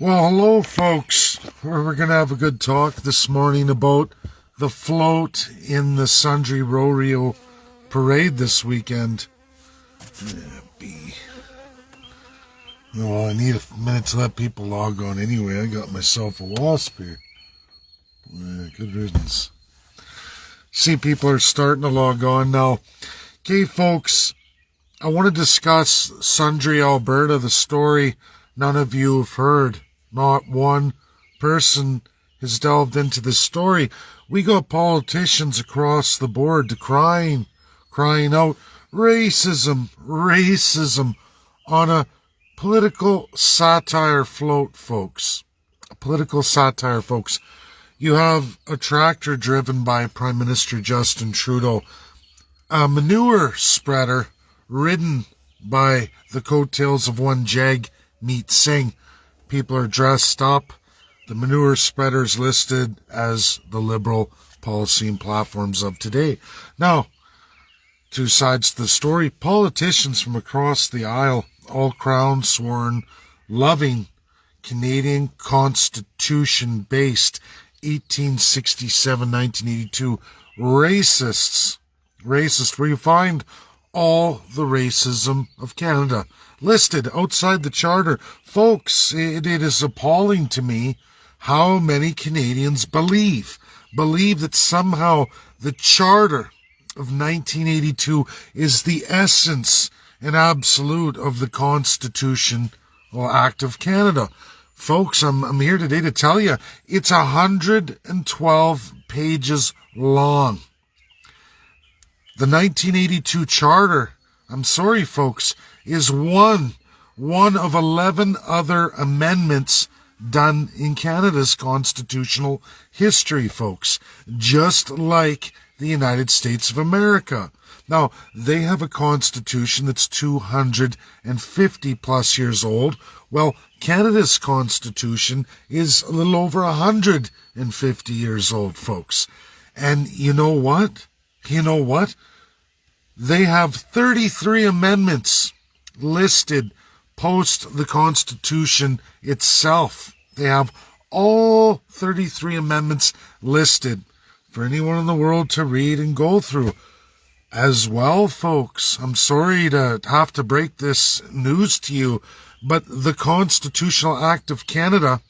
Well, hello, folks. We're going to have a good talk this morning about the float in the Sundry Rodeo parade this weekend. Well, I need a minute to let people log on anyway. I got myself a wasp here. Good riddance. See, people are starting to log on now. Okay, folks, I want to discuss Sundry, Alberta, the story none of you have heard. Not one person has delved into this story. We got politicians across the board crying out, racism on a political satire float, folks. A political satire, folks. You have a tractor driven by Prime Minister Justin Trudeau, a manure spreader ridden by the coattails of one Jagmeet Singh. People are dressed up. The manure spreaders listed as the Liberal policy and platforms of today. Now, two sides to the story. Politicians from across the aisle, all crown sworn, loving Canadian Constitution-based 1867-1982 racists, where you find all the racism of Canada listed outside the Charter. Folks, it is appalling to me how many Canadians believe that somehow the Charter of 1982 is the essence and absolute of the Constitutional Act of Canada. Folks, I'm here today to tell you it's 112 pages long. The 1982 Charter, I'm sorry, folks, is one of 11 other amendments done in Canada's constitutional history, folks, just like the United States of America. Now, they have a constitution that's 250 plus years old. Well, Canada's constitution is a little over 150 years old, folks. And you know what? They have 33 amendments listed post the Constitution itself. They have all 33 amendments listed for anyone in the world to read and go through. As well, folks, I'm sorry to have to break this news to you, but the Constitutional Act of Canada,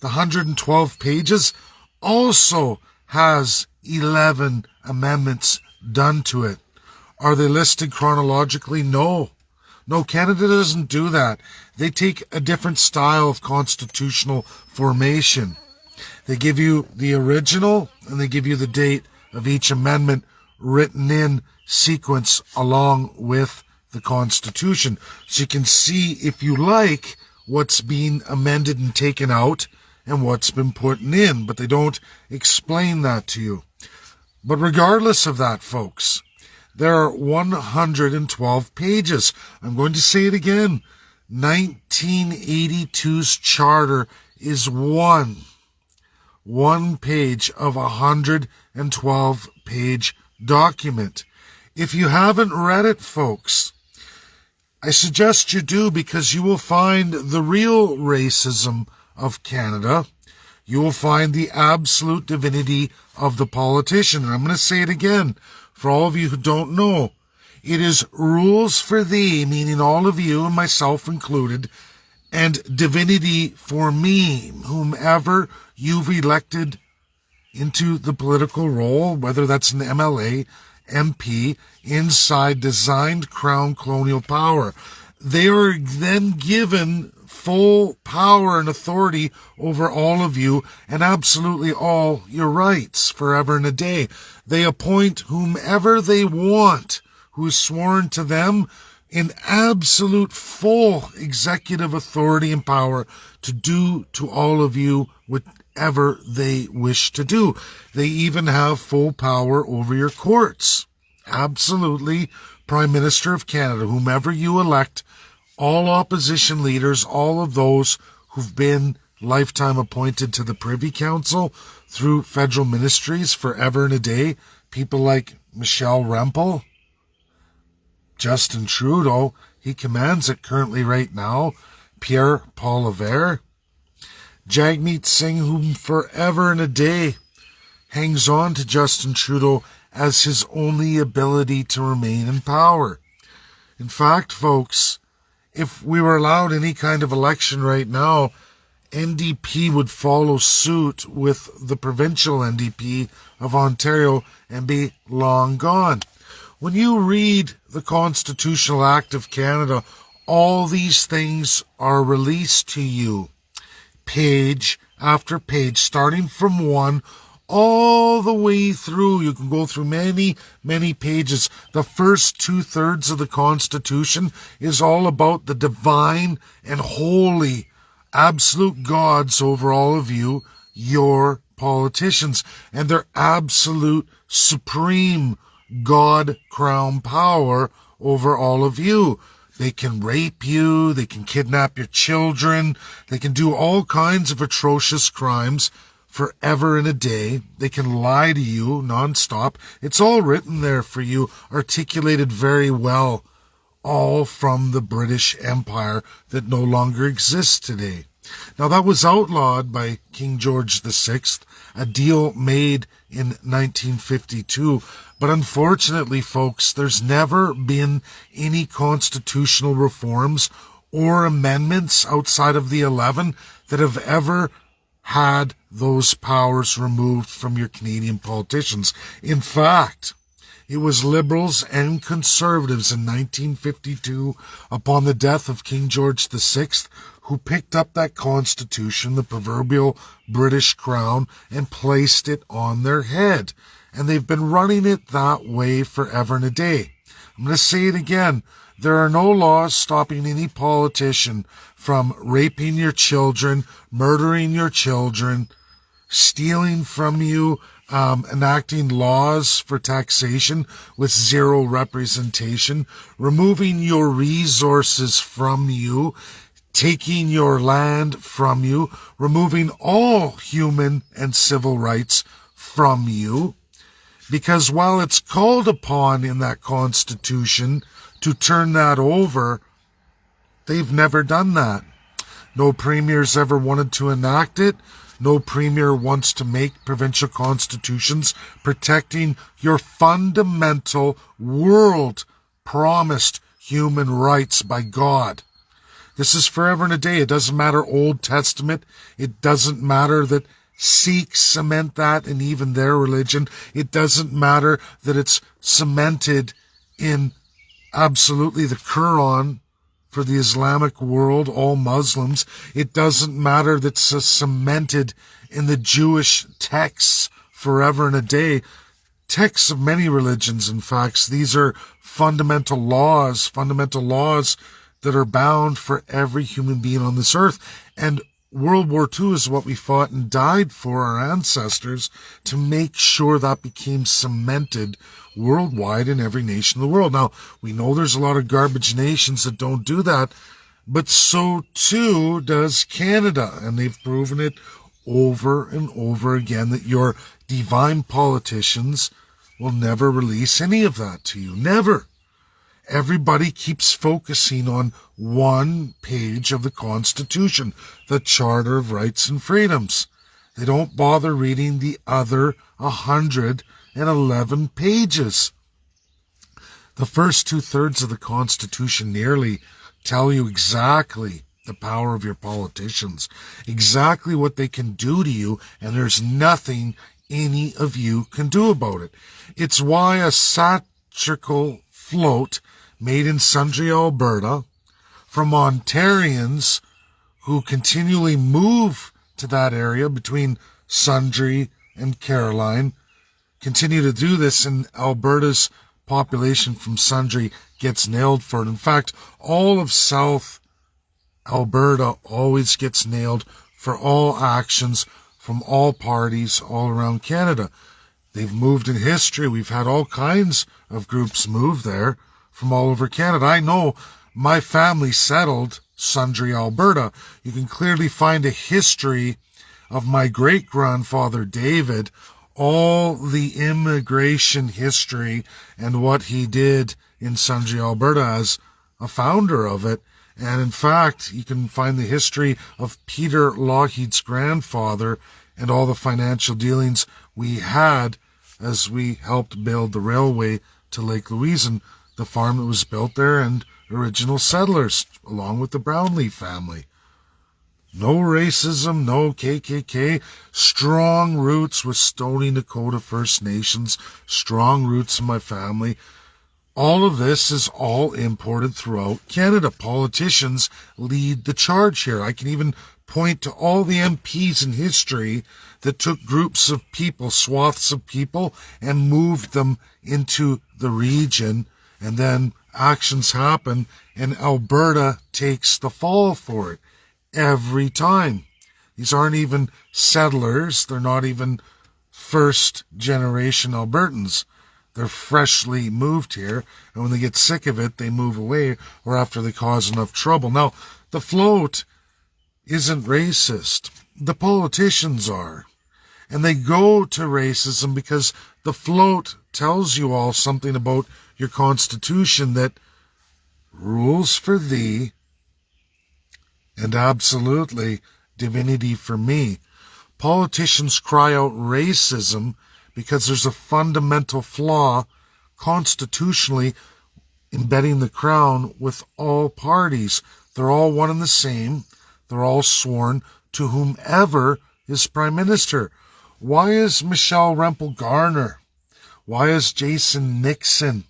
the 112 pages, also has 11 amendments done to it. Are they listed chronologically? No, Canada doesn't do that. They take a different style of constitutional formation. They give you the original and they give you the date of each amendment written in sequence along with the Constitution. So you can see, if you like, what's being amended and taken out and what's been put in, but they don't explain that to you. But regardless of that, folks, there are 112 pages. I'm going to say it again. 1982's Charter is one page of a 112-page document. If you haven't read it, folks, I suggest you do, because you will find the real racism of Canada. You will find the absolute divinity of the politician. And I'm going to say it again for all of you who don't know. It is rules for thee, meaning all of you and myself included, and divinity for me, whomever you've elected into the political role, whether that's an MLA, MP, inside designed crown colonial power. They are then given full power and authority over all of you and absolutely all your rights forever and a day. They appoint whomever they want, who is sworn to them, in absolute full executive authority and power to do to all of you whatever they wish to do. They even have full power over your courts. Absolutely, Prime Minister of Canada, whomever you elect, all opposition leaders, all of those who've been lifetime appointed to the Privy Council through federal ministries forever and a day, people like Michelle Rempel, Justin Trudeau, he commands it currently right now, Pierre Poilievre, Jagmeet Singh, whom forever and a day hangs on to Justin Trudeau as his only ability to remain in power. In fact, folks, if we were allowed any kind of election right now, NDP would follow suit with the provincial NDP of Ontario and be long gone. When you read the Constitutional Act of Canada, all these things are released to you, page after page, starting from 1 all the way through. You can go through many, many pages. The first 2/3 of the Constitution is all about the divine and holy absolute gods over all of you, your politicians, and their absolute supreme God crown power over all of you. They can rape you, they can kidnap your children, they can do all kinds of atrocious crimes forever and a day. They can lie to you nonstop. It's all written there for you, articulated very well, all from the British Empire that no longer exists today. Now, that was outlawed by King George VI, a deal made in 1952. But unfortunately, folks, there's never been any constitutional reforms or amendments outside of the 11 that have ever had those powers removed from your Canadian politicians. In fact, it was Liberals and Conservatives in 1952, upon the death of King George VI, who picked up that Constitution, the proverbial British crown, and placed it on their head. And they've been running it that way forever and a day. I'm going to say it again. There are no laws stopping any politician from raping your children, murdering your children, stealing from you, enacting laws for taxation with zero representation, removing your resources from you, taking your land from you, removing all human and civil rights from you. Because while it's called upon in that Constitution to turn that over, they've never done that. No premier's ever wanted to enact it. No premier wants to make provincial constitutions protecting your fundamental world-promised human rights by God. This is forever and a day. It doesn't matter Old Testament. It doesn't matter that Sikhs cement that in even their religion. It doesn't matter that it's cemented in absolutely the Quran for the Islamic world, all Muslims. It doesn't matter that it's cemented in the Jewish texts forever and a day. Texts of many religions, in fact. These are fundamental laws that are bound for every human being on this earth. And World War II is what we fought and died for, our ancestors, to make sure that became cemented worldwide in every nation of the world. Now, we know there's a lot of garbage nations that don't do that, but so too does Canada, and they've proven it over and over again that your divine politicians will never release any of that to you. Never. Everybody keeps focusing on one page of the Constitution, the Charter of Rights and Freedoms. They don't bother reading the other 111 pages. The first 2/3 of the Constitution nearly tell you exactly the power of your politicians, exactly what they can do to you, and there's nothing any of you can do about it. It's why a satirical float made in Sundry, Alberta, from Ontarians who continually move to that area between Sundry and Caroline, continue to do this, and Alberta's population from Sundry gets nailed for it. In fact, all of South Alberta always gets nailed for all actions from all parties all around Canada. They've moved in history. We've had all kinds of groups move there from all over Canada. I know my family settled Sundry, Alberta. You can clearly find a history of my great-grandfather David, all the immigration history and what he did in Sundry, Alberta as a founder of it. And in fact, you can find the history of Peter Lougheed's grandfather and all the financial dealings we had as we helped build the railway to Lake Louise and the farm that was built there and original settlers, along with the Brownlee family. No racism, no KKK, strong roots with Stoney Nakoda First Nations, strong roots in my family. All of this is all imported throughout Canada. Politicians lead the charge here. I can even point to all the MPs in history that took groups of people, swaths of people, and moved them into the region, and then actions happen, and Alberta takes the fall for it every time. These aren't even settlers. They're not even first-generation Albertans. They're freshly moved here, and when they get sick of it, they move away, or after they cause enough trouble. Now, the float isn't racist. The politicians are. And they go to racism because the float tells you all something about your Constitution that rules for thee and absolutely divinity for me. Politicians cry out racism because there's a fundamental flaw constitutionally embedding the crown with all parties. They're all one and the same. They're all sworn to whomever is prime minister. Why is Michelle Rempel Garner? Why is Jason Nixon,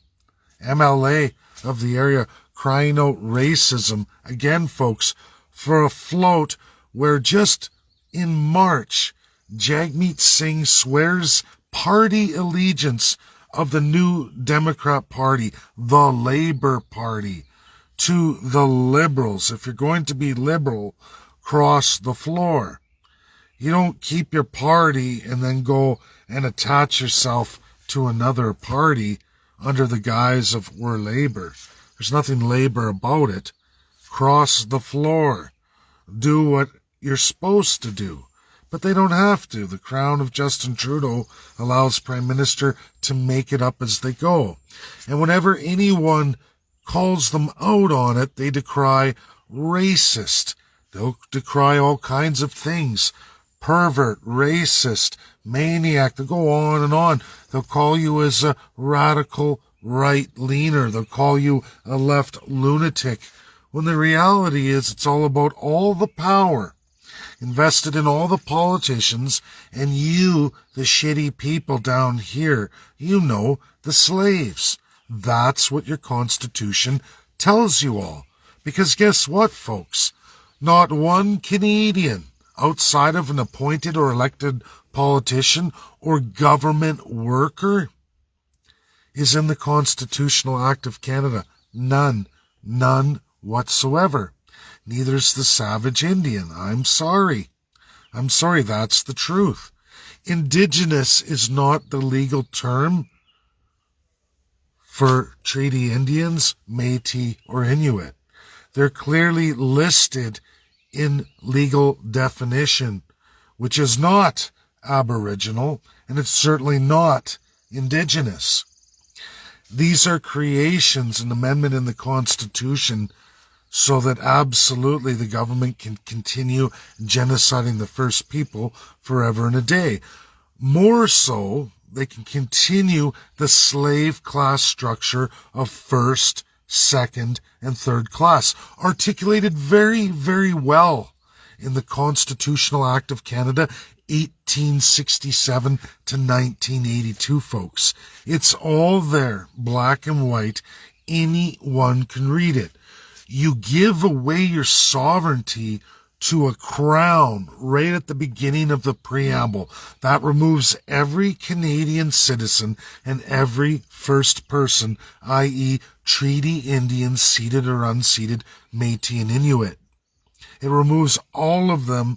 MLA of the area, crying out racism? Again, folks, for a float where just in March, Jagmeet Singh swears party allegiance of the New Democrat Party, the Labour Party, to the Liberals. If you're going to be liberal, cross the floor. You don't keep your party and then go and attach yourself to another party under the guise of we're Labour. There's nothing Labour about it. Cross the floor. Do what you're supposed to do. But they don't have to. The crown of Justin Trudeau allows Prime Minister to make it up as they go. And whenever anyone calls them out on it, they decry racist. They'll decry all kinds of things. Pervert, racist, maniac. They'll go on and on. They'll call you as a radical right-leaner. They'll call you a left lunatic. When the reality is it's all about all the power invested in all the politicians, and you, the shitty people down here, you know, the slaves. That's what your Constitution tells you all. Because guess what, folks? Not one Canadian, outside of an appointed or elected politician or government worker, is in the Constitutional Act of Canada. None. None whatsoever. Neither's the savage Indian. I'm sorry. That's the truth. Indigenous is not the legal term for treaty Indians, Métis, or Inuit. They're clearly listed in legal definition, which is not Aboriginal, and it's certainly not Indigenous. These are creations, an amendment in the Constitution, so that absolutely the government can continue genociding the first people forever and a day. More so, they can continue the slave class structure of first, second, and third class, articulated very, very well in the Constitutional Act of Canada, 1867 to 1982, folks. It's all there, black and white. Anyone can read it. You give away your sovereignty to a crown right at the beginning of the preamble. That removes every Canadian citizen and every first person, i.e. treaty Indians, seated or unseated, Métis and Inuit. It removes all of them,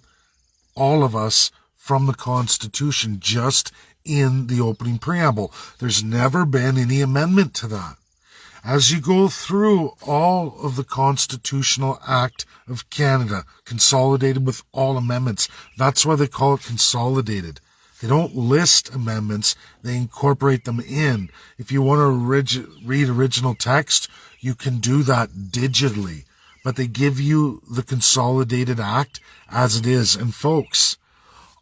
all of us, from the Constitution just in the opening preamble. There's never been any amendment to that. As you go through all of the Constitutional Act of Canada, consolidated with all amendments, that's why they call it consolidated. They don't list amendments, they incorporate them in. If you want to read original text, you can do that digitally. but they give you the Consolidated Act as it is. And folks,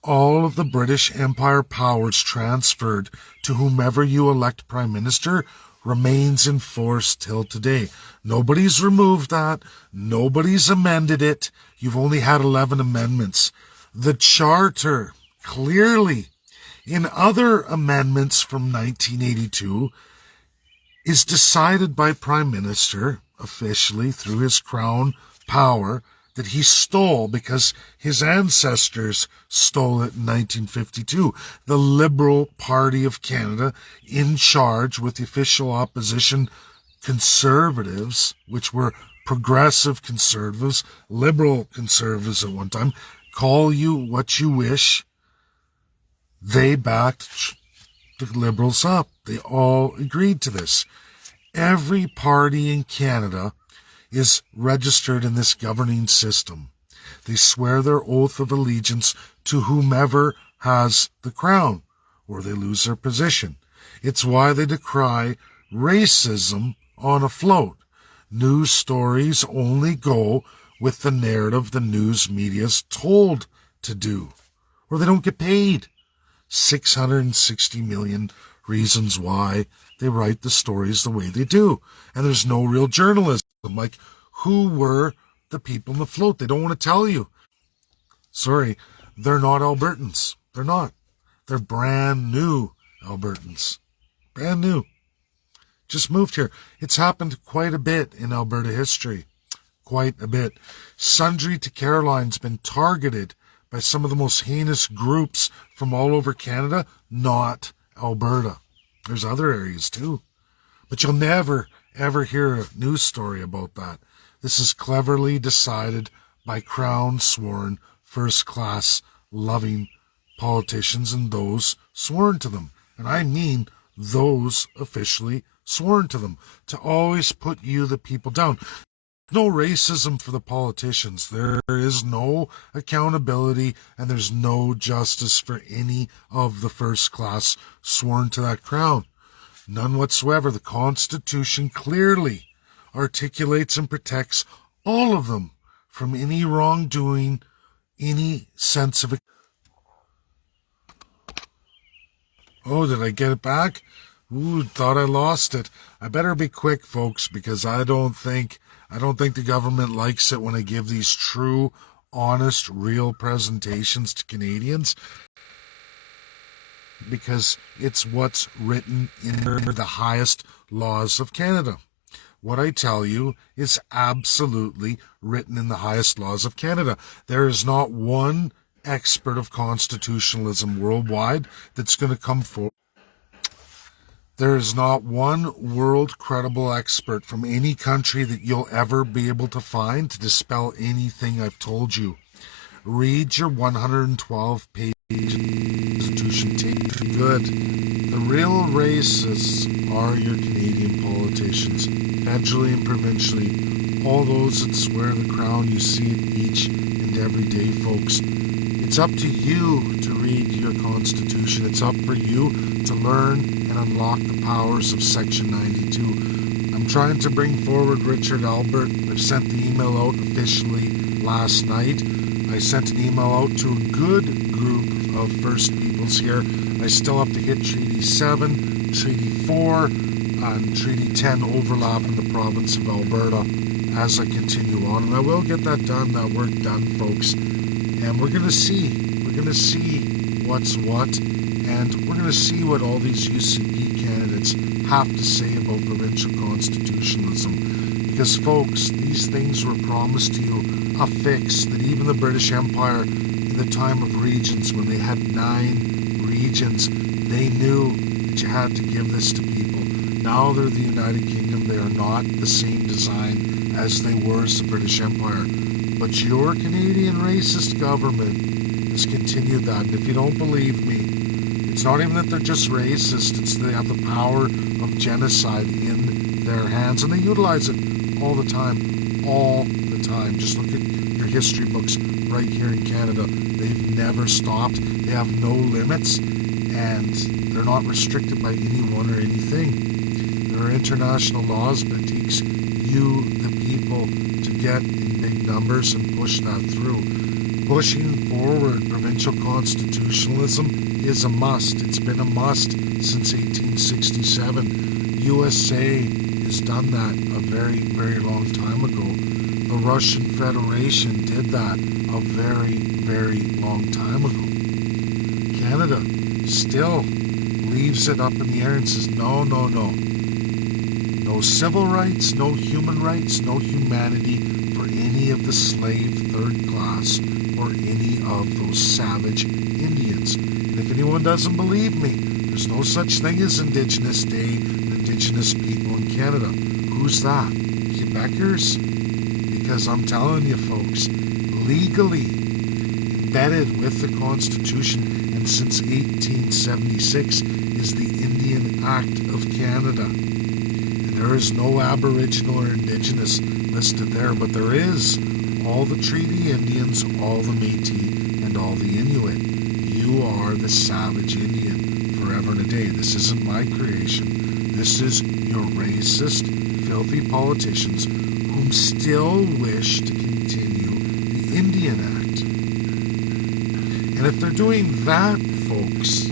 all of the British Empire powers transferred to whomever you elect Prime Minister remains in force till today. Nobody's removed that. Nobody's amended it. You've only had 11 amendments. The Charter clearly, in other amendments from 1982, is decided by Prime Minister officially through his crown power that he stole because his ancestors stole it in 1952. The Liberal Party of Canada, in charge with the official opposition Conservatives, which were progressive conservatives, liberal conservatives at one time, call you what you wish. They backed the Liberals up. They all agreed to this. Every party in Canada is registered in this governing system. They swear their oath of allegiance to whomever has the crown, or they lose their position. It's why they decry racism on a float. News stories only go with the narrative the news media's told to do, or they don't get paid. 660 million reasons why they write the stories the way they do. And there's no real journalism. Like, who were the people in the float? They don't want to tell you. Sorry, they're not Albertans. They're not. They're brand new Albertans. Brand new. Just moved here. It's happened quite a bit in Alberta history. Quite a bit. Sundry to Caroline's been targeted by some of the most heinous groups from all over Canada, not Alberta. There's other areas too. But you'll never, ever hear a news story about that. This is cleverly decided by crown-sworn, first-class, loving politicians and those sworn to them. And I mean those officially sworn to them, to always put you, the people, down. No racism for the politicians. There is no accountability, and there's no justice for any of the first class sworn to that crown. None whatsoever. The Constitution clearly articulates and protects all of them from any wrongdoing, any sense of... Oh, did I get it back? Ooh, thought I lost it. I better be quick, folks, because I don't think the government likes it when I give these true, honest, real presentations to Canadians, because it's what's written in the highest laws of Canada. What I tell you is absolutely written in the highest laws of Canada. There is not one expert of constitutionalism worldwide that's going to come forward. There is not one world credible expert from any country that you'll ever be able to find to dispel anything I've told you. Read your 112-page Constitution. Take it good. The real racists are your Canadian politicians, federally and provincially. All those that swear the crown, you see it each and every day, folks. It's up to you to read your Constitution. It's up for you to learn and unlock the powers of Section 92. I'm trying to bring forward Richard Albert. I've sent the email out officially last night. I sent an email out to a good group of First Peoples here. I still have to hit Treaty 7, Treaty 4, and Treaty 10 overlap in the province of Alberta as I continue on. And I will get that done, that work done, folks. And we're going to see. We're going to see what's what. And we're going to see what all these UCP candidates have to say about provincial constitutionalism. Because, folks, these things were promised to you, a fix that even the British Empire, in the time of regents, when they had 9 regions, they knew that you had to give this to people. Now they're the United Kingdom. They are not the same design as they were as the British Empire. But your Canadian racist government has continued that. And if you don't believe me, it's not even that they're just racist, it's they have the power of genocide in their hands, and they utilize it all the time. All the time. Just look at your history books right here in Canada. They've never stopped. They have no limits, and they're not restricted by anyone or anything. There are international laws, but it takes you, the people, people to get in big numbers and push that through. Pushing forward provincial constitutionalism is a must. It's been a must since 1867. USA has done that a very, very long time ago. The Russian Federation did that a very, very long time ago. Canada still leaves it up in the air and says, no, no, no. No civil rights, no human rights, no humanity for any of the slave third class or any of those savage Indians. And if anyone doesn't believe me, there's no such thing as Indigenous Day and Indigenous people in Canada. Who's that? Quebecers? Because I'm telling you folks, legally embedded with the Constitution and since 1876 is the Indian Act of Canada. And there is no Aboriginal or Indigenous listed there, but there is all the Treaty Indians, all the Métis, and all the Inuit. You are the savage Indian forever and a day. This isn't my creation. This is your racist, filthy politicians whom still wish to continue the Indian Act. And if they're doing that, folks,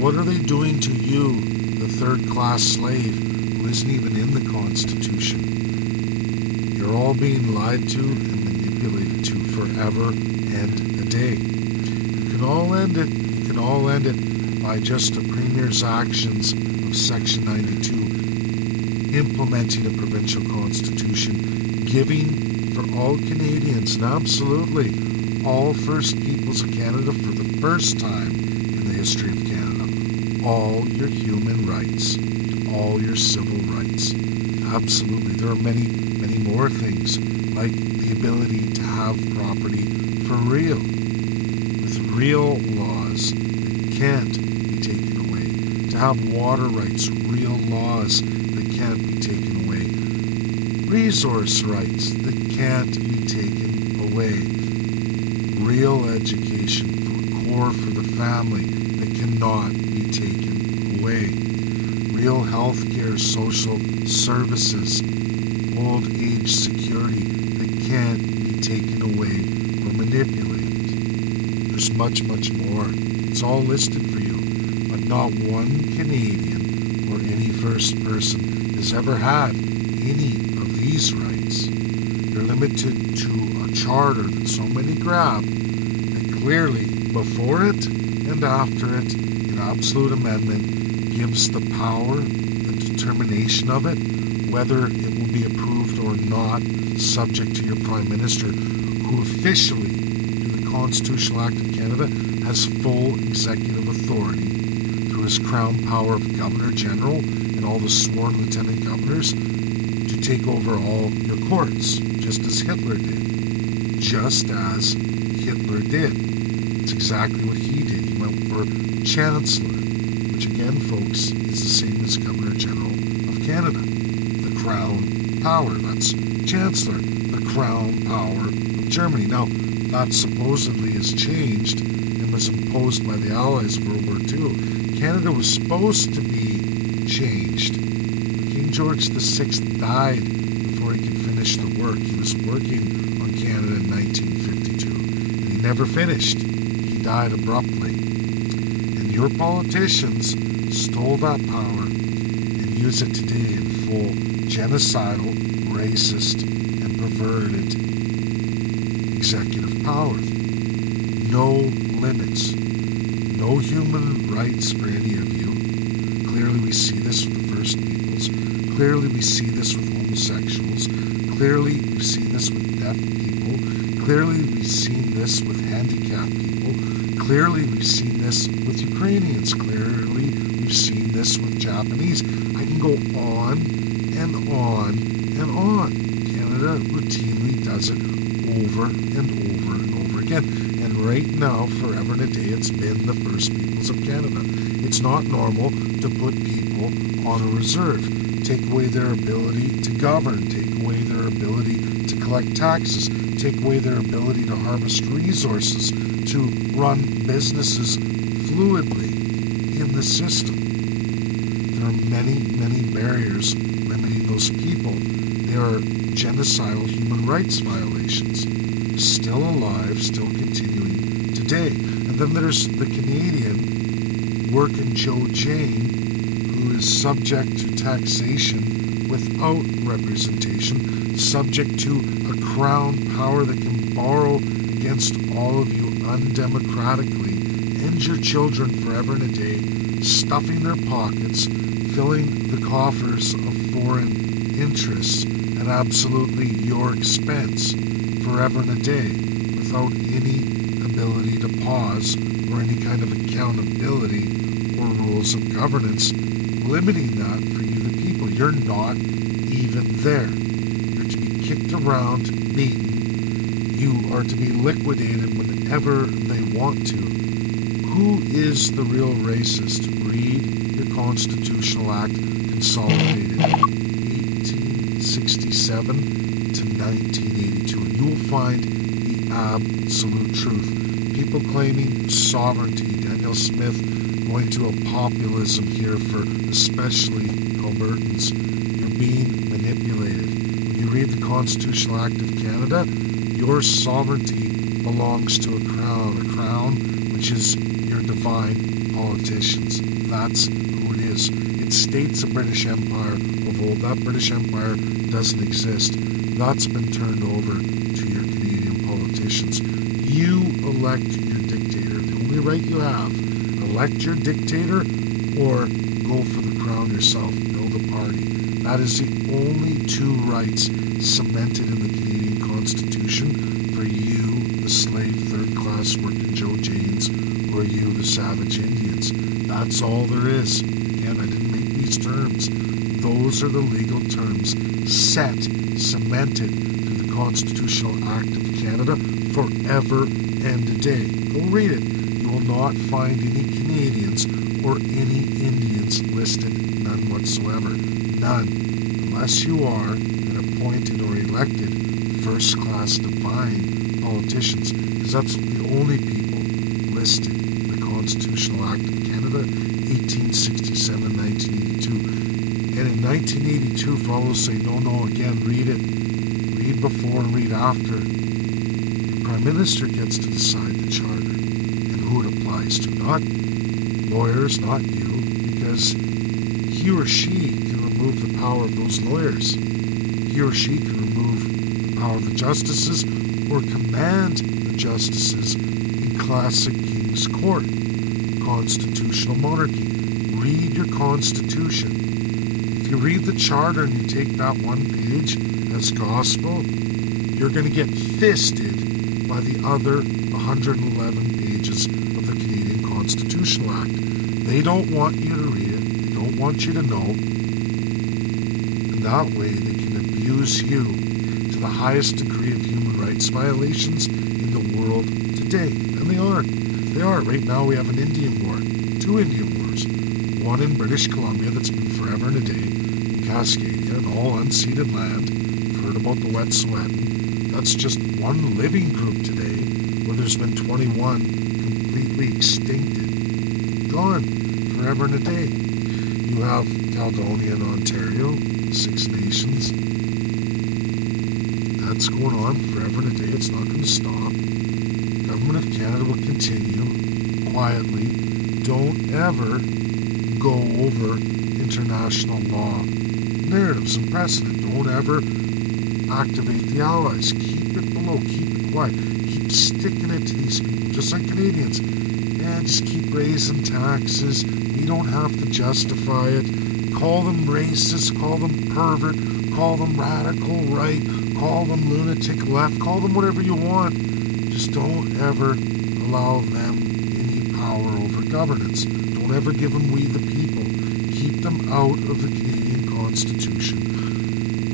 what are they doing to you, the third-class slave who isn't even in the Constitution? You're all being lied to and manipulated to forever and a day. You can all end it. You can all end it by just the Premier's actions of Section 92, implementing a provincial constitution, giving for all Canadians, and absolutely all First Peoples of Canada for the first time in the history of Canada, all your human rights, all your civil rights. Absolutely. There are many, many more things, like the ability to have property for real, with real laws that can't be taken away, to have water rights, real laws that can't be taken away, resource rights that can't be taken away, real education for core for the family that cannot be taken away, real health care, social services, old age security that can't be taken away or manipulated. There's much, much more. It's all listed for you, but not one Canadian or any first person has ever had any of these rights. You're limited to a charter that so many grab that clearly before it and after it, an absolute amendment gives the power, the determination of it, whether it will be approved or not, subject to your Prime Minister, who officially, through the Constitutional Act of Canada, has full executive authority through his crown power of Governor General and all the sworn lieutenant governors to take over all your courts, just as Hitler did. Just as Hitler did. It's exactly what he did. He went for Chancellor, which again, folks, is the same as Governor General of Canada. The crown power. That's Chancellor. The crown power of Germany. Now, that supposedly has changed and was imposed by the Allies in World War II. Canada was supposed to be changed. King George VI died before he could finish the work. He was working on Canada in 1952, and he never finished. He died abruptly. And your politicians stole that power and use it today in full genocidal, racist, and perverted executive power. No limits. No human rights for any of you. Clearly we see this with the First Peoples. Clearly we see this with homosexuals. Clearly we've seen this with deaf people. Clearly we've seen this with handicapped people. Clearly we've seen this with Ukrainians. Clearly we've seen this with Japanese. I can go on and on and on. Canada routinely does it over and over and over again. And right now, forever and a day, it's been the First Peoples of Canada. It's not normal to put people on a reserve, take away their ability to govern, take away their ability to collect taxes, take away their ability to harvest resources, to run businesses fluidly in the system. There are many, many barriers limiting those people. They are genocidal human rights violations. Still alive, still continuing today. And then there's the Canadian working Joe Jane, who is subject to taxation without representation, subject to a crown power that can borrow against all of you undemocratically, end your children forever and a day, stuffing their pockets, filling the coffers of foreign interests at absolutely your expense forever and a day, without any ability to pause or any kind of accountability or rules of governance limiting that for you, the people. You're not even there. You're to be kicked around, beaten. You are to be liquidated whenever they want to. Who is the real racist? Read your Constitutional Act consolidated 1867 to 1982, and you will find the absolute truth. People claiming sovereignty, Daniel Smith going to a populism here for especially Albertans. You're being manipulated. When you read the Constitutional Act of Canada, your sovereignty belongs to a crown which is your divine politicians. That's who it is. It states a British Empire of old. That British Empire doesn't exist. That's been turned over to your Canadian politicians. You elect your dictator. The only right you have, elect your dictator or go for the crown yourself. Build a party. That is the only two rights cemented in the Canadian Constitution for you, the slave third-class working Joe Janes, or you, the savage Indians. That's all there is. Again, I didn't make these terms. Those are the legal terms set, cemented through the Constitutional Act of Canada forever and a day. Go read it. You will not find any Canadians or any Indians listed. None whatsoever. None. Unless you are an appointed or elected first-class divine politicians, because that's the only people listed in the Constitutional Act of Canada, 1867, 1982. And in 1982, fellows say, no, again, read it. Read before and read after. The Prime Minister gets to decide the charter and who it applies to, not lawyers, not you, because he or she can remove the power of those lawyers. He or she can remove the power of the justices or command the justices in classic King's Court. Constitutional monarchy. Read your Constitution. If you read the charter and you take that one page as gospel, you're going to get fisted by the other 111 pages of the Canadian Constitutional Act. They don't want you to read it. They don't want you to know. And that way they can abuse you to the highest degree of human rights violations in the world today. And they are. They are. Right now we have an Indian war. 2 Indian wars. One in British Columbia that's been forever and a day in Cascadia and all unceded land. You've heard about the Wet'suwet'en. That's just one living group today where there's been 21 completely extincted. Gone forever and a day. You have Caledonia and Ontario, 6 nations. That's going on forever and a day. It's not going to stop. The Government of Canada will continue quietly. Don't ever go over international law narratives and precedent. Don't ever activate the allies. Keep it below. Keep it quiet. Keep sticking it to these people, just like Canadians. Yeah, just keep raising taxes. We don't have to justify it. Call them racist. Call them pervert. Call them radical right. Call them lunatic left. Call them whatever you want. Just don't ever allow them any power over governance. Don't ever give them we the people. Keep them out of the Canadian Constitution.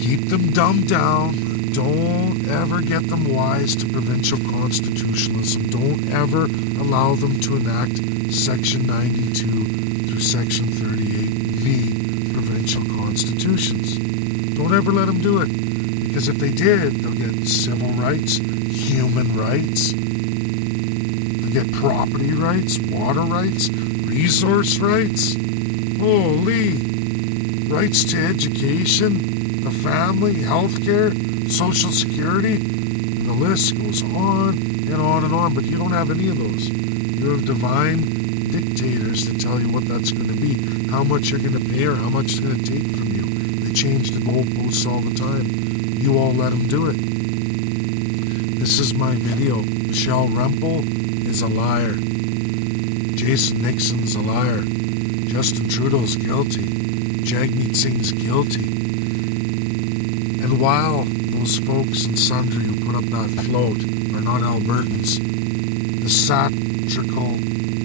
Keep them dumbed down. Don't ever get them wise to provincial constitutionalism. Don't ever allow them to enact Section 92 through Section 38V provincial constitutions. Don't ever let them do it. Because if they did, they'll get civil rights, human rights, they'll get property rights, water rights, resource rights. Holy! Rights to education, the family, healthcare. Social Security, and the list goes on and on and on, but you don't have any of those. You have divine dictators to tell you what that's going to be, how much you're going to pay or how much it's going to take from you. They change the goalposts all the time. You all let them do it. This is my video. Michelle Rempel is a liar. Jason Nixon's a liar. Justin Trudeau's guilty. Jagmeet Singh's guilty. And while those folks in Sundry who put up that float are not Albertans, the satirical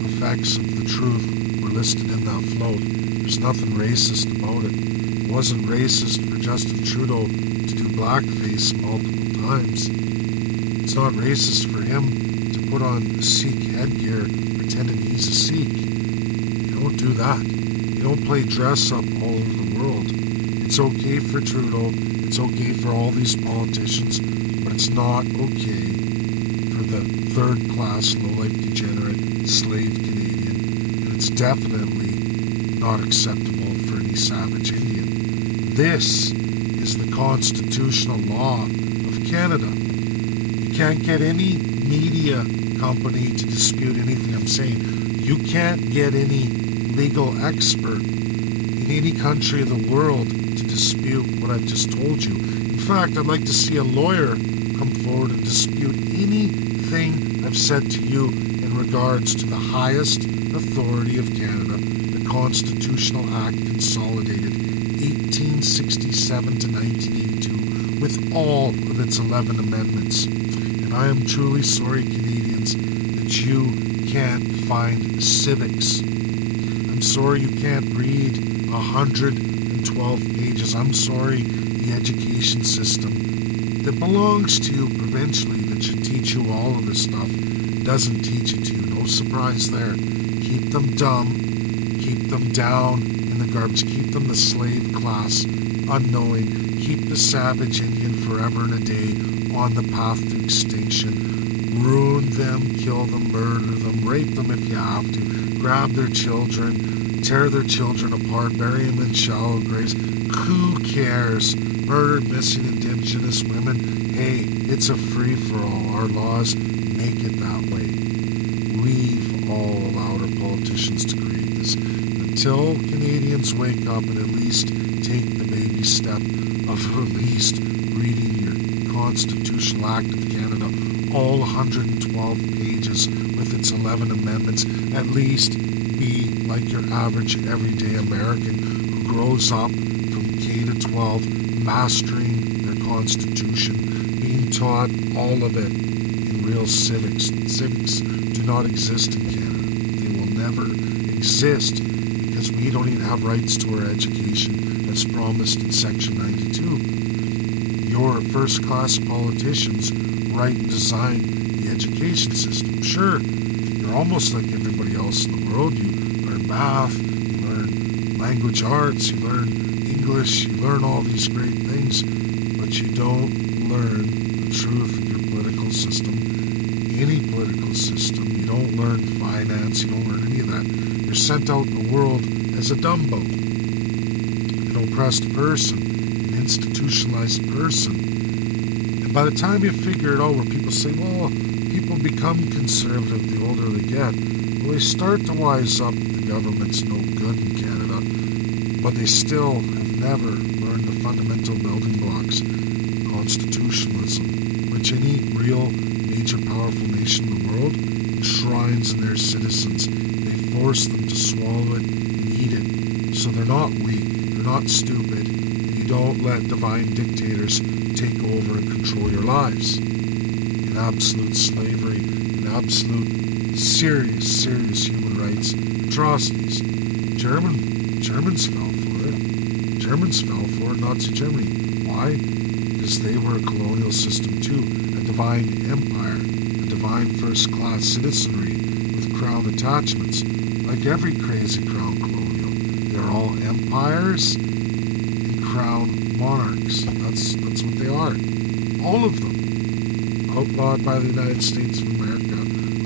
effects of the truth were listed in that float. There's nothing racist about it. It wasn't racist for Justin Trudeau to do blackface multiple times. It's not racist for him to put on Sikh headgear pretending he's a Sikh. You don't do that. You don't play dress up all over the world. It's okay for Trudeau. It's okay for all these politicians, but it's not okay for the third-class, low-life, degenerate, slave Canadian, and it's definitely not acceptable for any savage Indian. This is the constitutional law of Canada. You can't get any media company to dispute anything I'm saying. You can't get any legal expert in any country of the world to dispute what I've just told you. In fact, I'd like to see a lawyer come forward and dispute anything I've said to you in regards to the highest authority of Canada, the Constitutional Act Consolidated 1867 to 1982, with all of its 11 amendments. And I am truly sorry, Canadians, that you can't find civics. I'm sorry you can't read 112 pages. I'm sorry the education system that belongs to you provincially, that should teach you all of this stuff, doesn't teach it to you. No surprise there. Keep them dumb. Keep them down in the garbage. Keep them the slave class, unknowing. Keep the savage Indian forever and a day on the path to extinction. Ruin them, kill them, murder them, rape them if you have to. Grab their children, tear their children apart, bury them in shallow graves. Who cares? Murdered, missing Indigenous women. Hey, it's a free-for-all. Our laws make it that way. We've all allowed our politicians to create this. Until Canadians wake up and at least take the baby step of at least reading your Constitutional Act of Canada, all 112 pages with its 11 amendments, at least be like your average everyday American who grows up from K to 12, mastering their Constitution, being taught all of it in real civics. Civics do not exist in Canada. They will never exist because we don't even have rights to our education as promised in Section 92. Your first-class politicians write and design the education system. Sure, you're almost like everybody else in the world. You learn math, you learn language arts, you learn English, you learn all these great things, but you don't learn the truth of your political system, any political system. You don't learn finance, you don't learn any of that. You're sent out in the world as a Dumbo, an oppressed person, an institutionalized person. And by the time you figure it out, where people say, well, people become conservative the older they get, well, they start to wise up that the government's no good in Canada, but they still have never learned the fundamental building blocks, constitutionalism, which any real major powerful nation in the world enshrines in their citizens. They force them to swallow it and eat it. So they're not weak, they're not stupid, and you don't let divine dictators take over and control your lives. In absolute slavery, in absolute serious human rights atrocities. Germans fell for it. Germans fell for it, Nazi Germany. Why? Because they were a colonial system too, a divine empire, a divine first-class citizenry with crown attachments, like every crazy crown colonial. They're all empires and crown monarchs. That's what they are. All of them. Outlawed by the United States of America,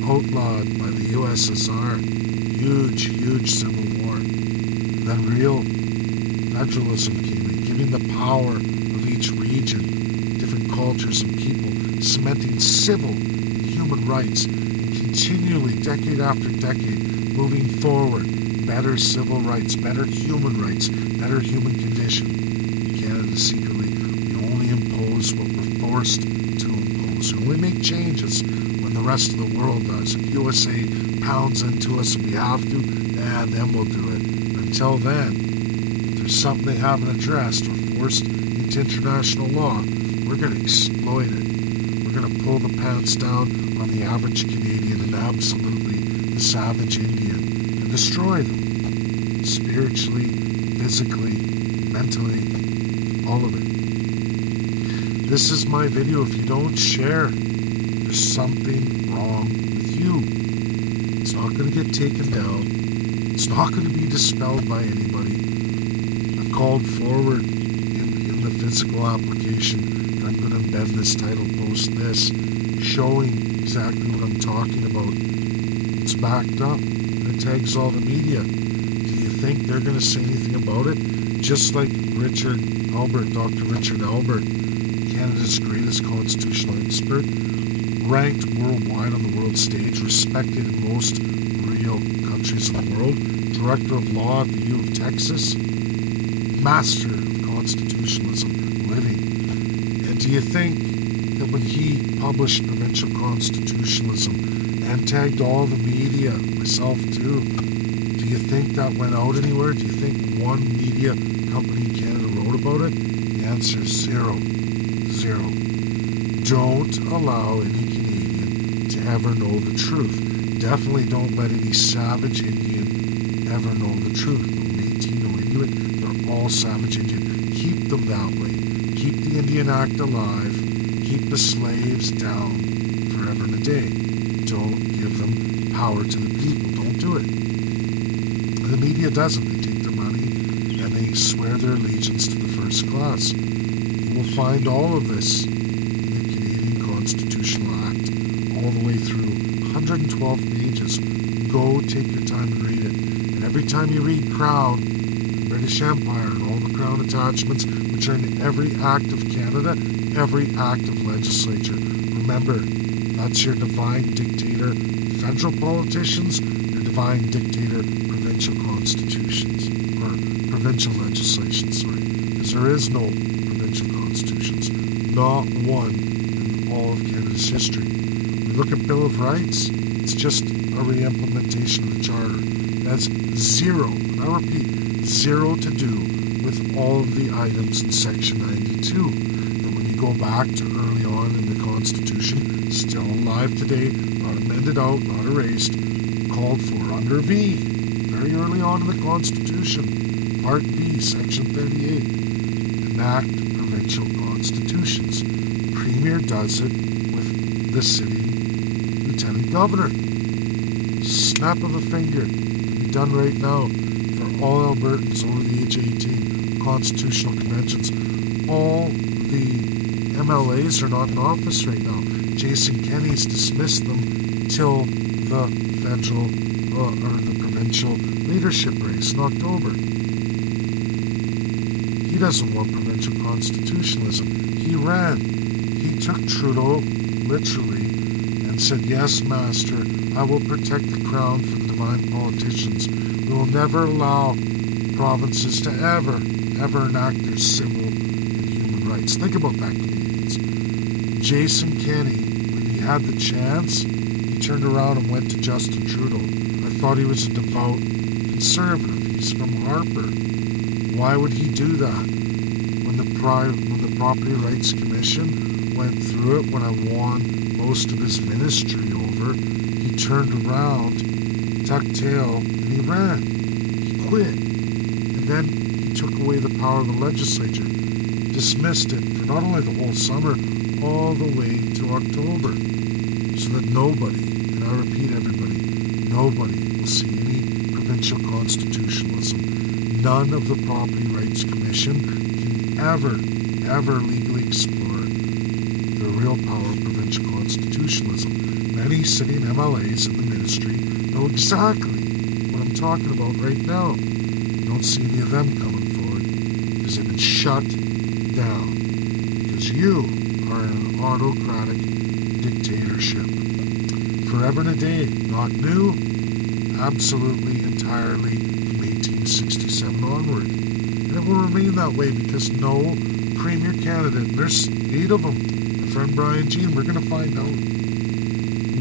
outlawed by the USSR, huge civil war. Then real federalism came in, giving the power of each region different cultures and people, cementing civil and human rights, and continually, decade after decade, moving forward, better civil rights, better human rights, better human condition. In Canada, secretly, we only impose what we're forced to impose. We only make changes when the rest of the world does. If USA pounds into us and we have to, then we'll do it. Until then, if there's something they haven't addressed or forced into international law, we're going to exploit it. We're going to pull the pants down on the average Canadian and absolutely the savage Indian and destroy them. Spiritually, physically, mentally, all of it. This is my video. If you don't share, there's something wrong with you. It's not going to get taken down. It's not going to be dispelled by anybody. I've called forward in the physical application, and I'm going to embed this title, post this, showing exactly what I'm talking about. It's backed up. It tags all the media. Do you think they're going to say anything about it? Just like Richard Albert, Dr. Richard Albert, Canada's greatest constitutional expert, ranked worldwide on the world stage, respected in most real countries of the world, director of law at the U of Texas, master of constitutionalism, living. And do you think that when he published provincial constitutionalism and tagged all the media, myself too, do you think that went out anywhere? Do you think one media company in Canada wrote about it? The answer is zero. Zero. Don't allow any Canadian to ever know the truth. Definitely don't let any savage Indian ever know the truth. No Métis, no Inuit, they're all savage Indian. Keep them that way. Keep the Indian Act alive. Keep the slaves down forever and a day. Don't give them power to the people. Don't do it. The media doesn't. They take their money and they swear their allegiance to the first class. You will find all of this in the Canadian Constitutional Act, all the way through, 112 pages. Go take your time and read it. And every time you read Crown, British Empire, and all the Crown attachments, which are in every act of Canada, every act of legislature, remember, that's your divine dictator federal politicians, your divine dictator provincial constitutions, or provincial legislation, sorry, because there is no provincial constitutions, not one in all of Canada's history. We look at Bill of Rights, it's just a re-implementation of the Charter. That's zero, and I repeat, zero to do with all of the items in Section 92. And when you go back to early on in the Constitution, still alive today, not amended out, not erased, called for under V, very early on in the Constitution, Part V, Section 38, enact provincial constitutions. Premier does it with the city lieutenant governor. Snap of a finger, can be done right now for all Albertans over the age of 18. Constitutional conventions. All the MLAs are not in office right now. Jason Kenney's dismissed them till the federal or the provincial leadership race in October. He doesn't want provincial constitutionalism. He ran. He took Trudeau literally and said, yes, master, I will protect the crown for the divine politicians. We will never allow provinces to ever enact their civil and human rights. Think about that, Canadians. Jason Kenney, when he had the chance, he turned around and went to Justin Trudeau. I thought he was a devout conservative. He's from Harper. Why would he do that? When the Property Rights Commission went through it, when I won most of his ministry over, he turned around, tucked tail, and he ran. He quit. And then he took away the power of the legislature, dismissed it for not only the whole summer, all the way to October, so that nobody, and I repeat everybody, nobody will see any provincial constitutionalism. None of the Property Rights Commission can ever legally explore the real power of provincial constitutionalism. Many sitting MLAs in the ministry know exactly what I'm talking about right now. Don't see any of them coming forward because they've been shut down. Because you are an autocratic dictatorship. Forever and a day, not new, absolutely, entirely from 1867 onward. And it will remain that way because no premier candidate, and there's 8 of them, my friend Brian Jean, we're going to find out.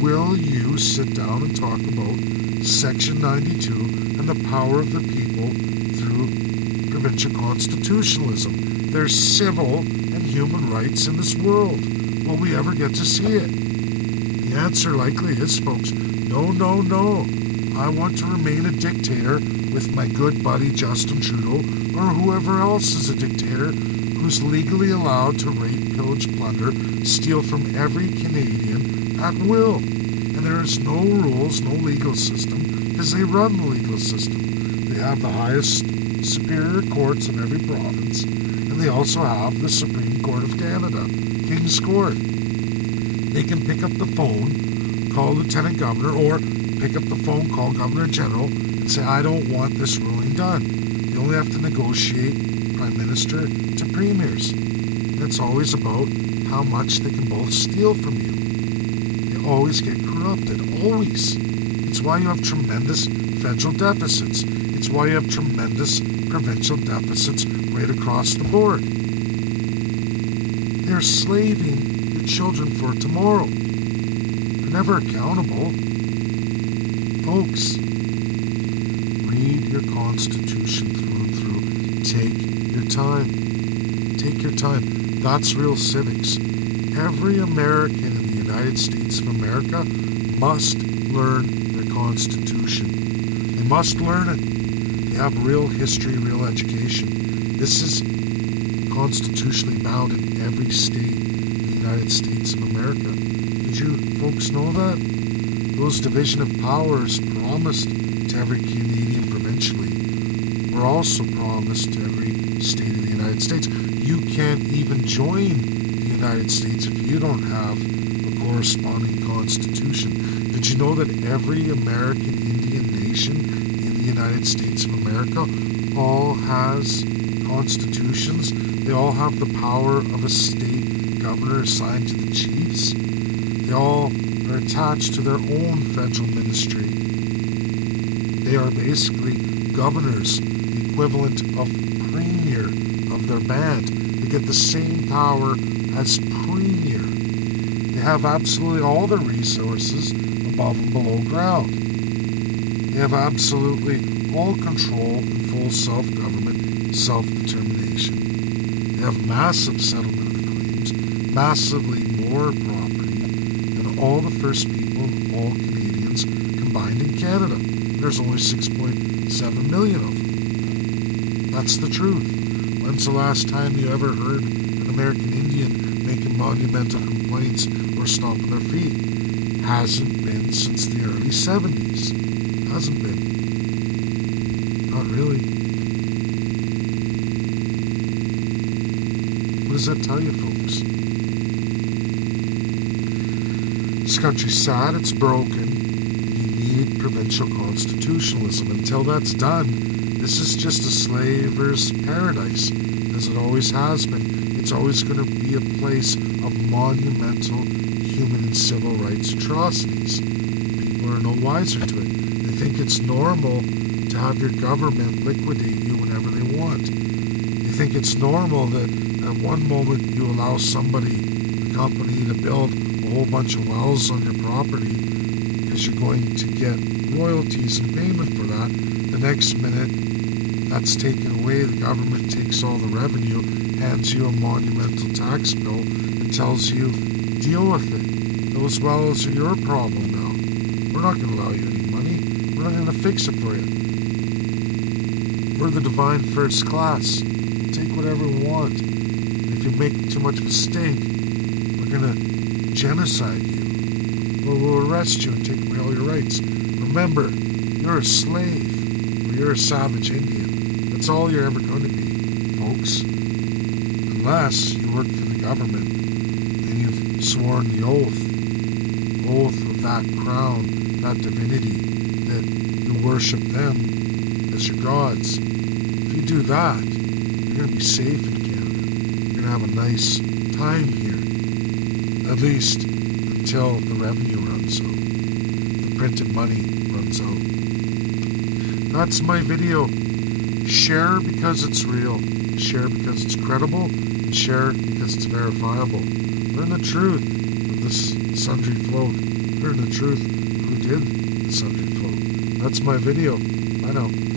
Will you sit down and talk about Section 92 and the power of the people through provincial constitutionalism? There's civil and human rights in this world. Will we ever get to see it? The answer likely is, folks, no, no, no. I want to remain a dictator with my good buddy Justin Trudeau or whoever else is a dictator who's legally allowed to rape, pillage, plunder, steal from every Canadian at will. And there is no rules, no legal system, because they run the legal system. They have the highest superior courts of every province, and they also have the Supreme Court of Canada, King's Court. They can pick up the phone, call Lieutenant Governor, or pick up the phone, call Governor General, and say, I don't want this ruling done. They only have to negotiate Prime Minister to premiers. And it's always about how much they can both steal from you. They always get corrupted, always. It's why you have tremendous federal deficits. It's why you have tremendous provincial deficits right across the board. They're slaving your children for tomorrow. They're never accountable. Folks, read your Constitution through and through. Take your time. Take your time. That's real civics. Every American in the United States of America must learn their Constitution. They must learn it. They have real history, real education. This is constitutionally bound in every state in the United States of America. Did you folks know that? Those division of powers promised to every Canadian provincially were also promised to every state of the United States. You can't even join the United States if you don't have a corresponding constitution. Did you know that every American Indian nation in the United States of America all has constitutions? They all have the power of a state governor assigned to the chiefs. They all are attached to their own federal ministry. They are basically governors, the equivalent of premier of their band. They get the same power as premier. They have absolutely all the resources above and below ground. They have absolutely all control and full self-government, self-determination. They have massive settlement of the claims, massively more property than all the first people, all Canadians combined in Canada. There's only 6.7 million of them. That's the truth. When's the last time you ever heard an American Indian making monumental complaints or stomping their feet? Hasn't been since the early 70s. Hasn't been. Not really. What does that tell you, folks? This country's sad, it's broken. You need provincial constitutionalism. Until that's done, this is just a slaver's paradise, as it always has been. It's always going to be a place of monumental human and civil rights atrocities. People are no wiser to it. They think it's normal to have your government liquidate you whenever they want. They think it's normal that at one moment you allow somebody, a company, to build a whole bunch of wells on your property because you're going to get royalties and payment for that. The next minute, that's taken away. The government takes all the revenue, hands you a monumental tax bill, and tells you, deal with it. Those wells are your problem now. We're not going to allow you any money. We're not going to fix it for you. We're the divine first class. We'll take whatever we want. And if you make too much of a stink, we're going to genocide you. Or we'll arrest you and take away all your rights. Remember, you're a slave, or you're a savage Indian. That's all you're ever going to be, folks. Unless you work for the government and you've sworn the oath of that crown, that divinity, that you worship them as your gods. If you do that, you're going to be safe in Canada. You're going to have a nice time here. At least until the revenue runs out. The printed money runs out. That's my video. Share because it's real. Share because it's credible. And share because it's verifiable. Learn the truth of this Sundry float. Learn the truth of who did the Sundry float. That's my video. Bye now.